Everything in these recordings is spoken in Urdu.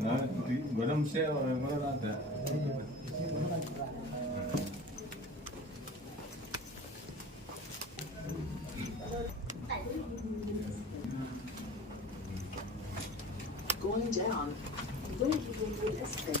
Belum share mana ada. Going down. Don't even do this thing.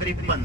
53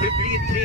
53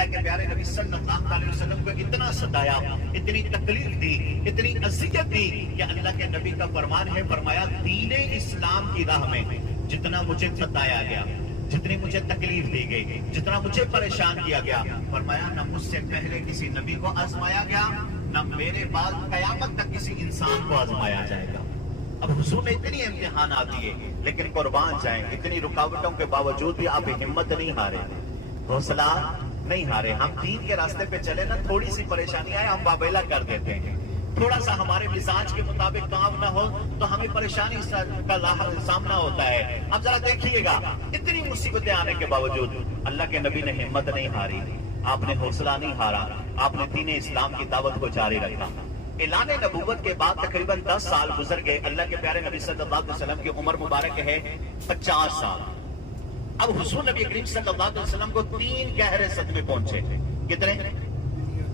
اللہ کے پیارے نبی صلی اللہ علیہ وسلم کو اتنا ستایا، اتنی تکلیف دی، اتنی اذیت دی کہ اللہ کے نبی کا فرمان ہے، فرمایا دین اسلام کی راہ میں جتنا مجھے ستایا گیا، جتنی مجھے تکلیف دی گئی، جتنا مجھے پریشان کیا گیا، فرمایا نہ مجھ سے پہلے کسی نبی کو آزمایا گیا، نہ میرے بعد قیامت تک کسی انسان کو آزمایا جائے گا۔ اب حضور نے اتنی امتحانات دیے، لیکن قربان جائیں، اتنی رکاوٹوں کے باوجود بھی آپ ہمت نہیں ہارے، حوصلہ نہیں ہارے۔ ہم دین کے راستے پہ چلے نا، تھوڑی سی پریشانی آئے ہم بابیلا کر دیتے ہیں، تھوڑا سا ہمارے مزاج کے مطابق کام نہ ہو تو ہمیں پریشانی کا سامنا ہوتا ہے۔ اب ذرا دیکھیے گا، اتنی مصیبتیں آنے کے باوجود اللہ کے نبی نے ہمت نہیں ہاری، آپ نے حوصلہ نہیں ہارا، آپ نے دین اسلام کی دعوت کو جاری رکھا۔ اعلان نبوت کے بعد تقریباً 10 سال گزر گئے، اللہ کے پیارے نبی صلی اللہ علیہ وسلم کی عمر مبارک ہے 50 سال۔ اب حضور نبی کریم صلی اللہ علیہ وسلم کو 3 گہرے صدمے پہنچے۔ کتنے؟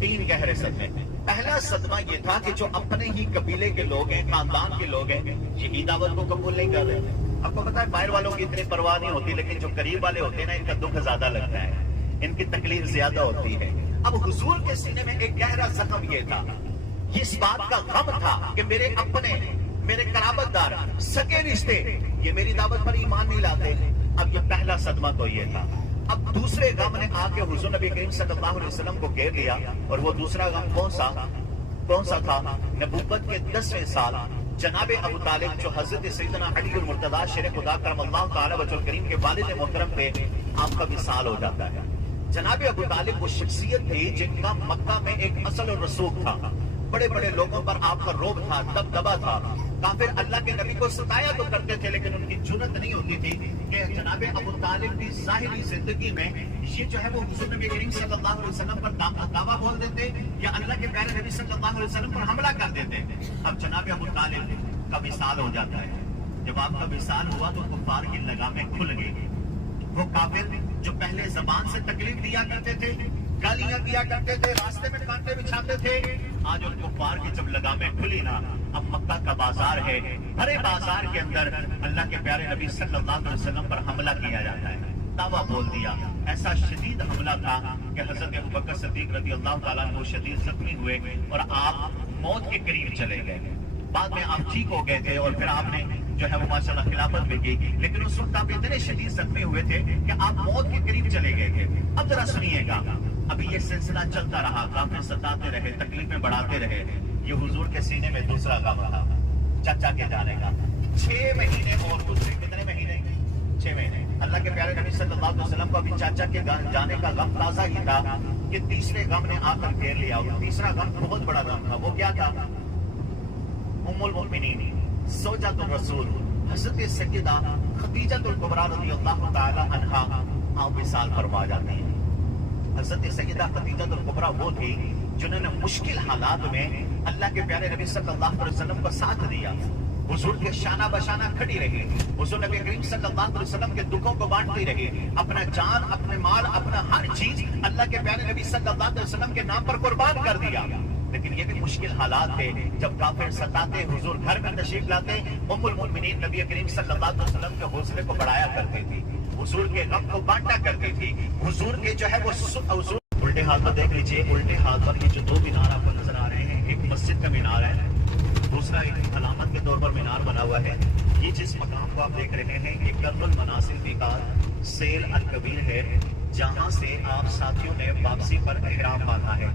3 گہرے صدمے۔ پہلا صدمہ یہ تھا کہ جو اپنے ہی قبیلے کے لوگ ہیں، خاندان کے لوگ ہیں، یہی دعوت کو قبول نہیں کر رہے۔ آپ کو پتا ہے باہر والوں کی اتنی پرواہ نہیں ہوتی، لیکن جو قریب والے ہوتے ہیں نا، ان کا دکھ زیادہ لگتا ہے، ان کی تکلیف زیادہ ہوتی ہے۔ اب حضور کے سینے میں ایک گہرا زخم یہ تھا، اس بات کا غم تھا کہ میرے اپنے، میرے قرابت دار، سگے رشتے یہ میری دعوت پر ایمان نہیں لاتے۔ اب یہ پہلا صدمہ تو یہ تھا۔ اب دوسرے غم نے آ کے حضور نبی کریم صلی اللہ علیہ وسلم کو گھیر لیا، اور وہ دوسرا غم کون سا تھا؟ نبوت کے 10ویں سال جناب ابو طالب، جو حضرت سیدنا علی المرتضیٰ شیر خدا کرم اللہ تعالی وجہ الکریم کے والد محترم پہ آپ کا وصال ہو جاتا ہے۔ جناب ابو طالب وہ شخصیت تھی جن کا مکہ میں ایک اصل اور رسوخ تھا، بڑے بڑے لوگوں پر آپ کا روب تھا، دبدبا تھا۔ کافر اللہ کے نبی کو ستایا تو کرتے تھے، لیکن ان کی جرأت نہیں ہوتی تھی کہ جناب ابو طالب کی ظاہری زندگی میں یہ جو ہے وہ حضور نبی کریم صلی اللہ علیہ وسلم پر دعویٰ بول دیتے یا اللہ کے پیارے نبی صلی اللہ علیہ وسلم پر حملہ کر دیتے۔ اب جناب ابو طالب کا وصال ہو جاتا ہے۔ جب آپ کا وصال ہوا تو کفار کی لگامیں کھل گئی۔ وہ کافر جو پہلے زبان سے تکلیف دیا کرتے تھے، گالیاں دیا کرتے تھے، راستے میں کانٹے بچھاتے تھے، آج ان کفار کی جب لگامیں کھلی نا، اب مکہ کا بازار ہے، بڑے بازار کے اندر اللہ کے پیارے نبی صلی اللہ علیہ وسلم پر حملہ کیا جاتا ہے، دعویٰ بول دیا۔ ایسا شدید حملہ تھا کہ حضرت ابوبکر صدیق رضی اللہ تعالیٰ عنہ شدید زخمی ہوئے اور آپ موت کے قریب چلے گئے۔ بعد میں آپ ٹھیک ہو گئے تھے اور پھر آپ نے جو ہے وہ ماشاءاللہ خلافت بھی کی، لیکن اس وقت آپ اتنے شدید زخمی ہوئے تھے کہ آپ موت کے قریب چلے گئے تھے۔ اب ذرا سنیے گا، ابھی یہ سلسلہ چلتا رہا، کافر ستاتے رہے، تکلیفیں بڑھاتے رہے۔ یہ حضور کے سینے میں دوسرا غم تھا، چچا کے جانے کا۔ 6 مہینے اور گزرے۔ کتنے مہینے؟ 6 مہینے۔ اللہ کے پیارے نبی صلی اللہ علیہ وسلم کو ابھی چاچا کے جانے کا غم تازہ ہی تھا کہ تیسرے غم نے آ کر گھیر لیا، اور تیسرا غم بہت بڑا غم تھا۔ وہ کیا تھا؟ ام المؤمنین زوجۃ الرسول حضرت سیدہ خدیجہ الکبریٰ رضی اللہ تعالی عنہا آپ وصال فرما جاتی ہیں۔ حضرت سیدہ خدیجہ الکبریٰ وہ تھی جنہوں نے مشکل حالات میں اللہ کے پیارے نبی صلی اللہ علیہ وسلم کو ساتھ دیا، حضور کے شانہ بشانہ کھڑی رہی، حضور نبی کریم صلی اللہ علیہ وسلم کے دکھوں کو بانٹتی رہی، اپنا جان، اپنے مال، اپنا ہر چیز اللہ کے پیارے نبی صلی اللہ علیہ وسلم کے نام پر قربان کر دیا۔ لیکن یہ بھی مشکل حالات تھے، جب کافر ستاتے، حضور گھر میں تشریف لاتے، ام المؤمنین نبی کریم صلی اللہ علیہ وسلم کے حوصلے کو بڑھایا کرتی تھی، حضور کے غم کو بانٹا کرتی تھی، حضور کے جو ہے وہ حضور۔ الٹے ہاتھ پر دیکھ لیجئے، الٹے ہاتھ پر یہ جو 2 مینار آپ کو نظر آ رہے ہیں، ایک مسجد کا مینار ہے، دوسرا ایک علامت کے طور پر مینار بنا ہوا ہے۔ یہ جس مقام کو آپ دیکھ رہے ہیں، یہ کرم المنازل میقات سیل الکبیر ہے، جہاں سے آپ ساتھیوں نے واپسی پر احرام باندھا ہے۔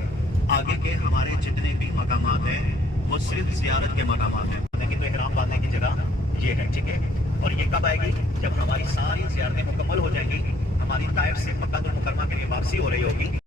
آگے کے ہمارے جتنے بھی مقامات ہیں وہ صرف زیارت کے مقامات ہیں، لیکن تو احرام باندھنے کی جگہ یہ ہے، ٹھیک ہے۔ اور یہ کب آئے گی؟ جب ہماری ساری زیارتیں مکمل ہو جائیں گی، ہماری طائف سے مکہ المکرمہ کے لیے واپسی ہو رہی ہوگی۔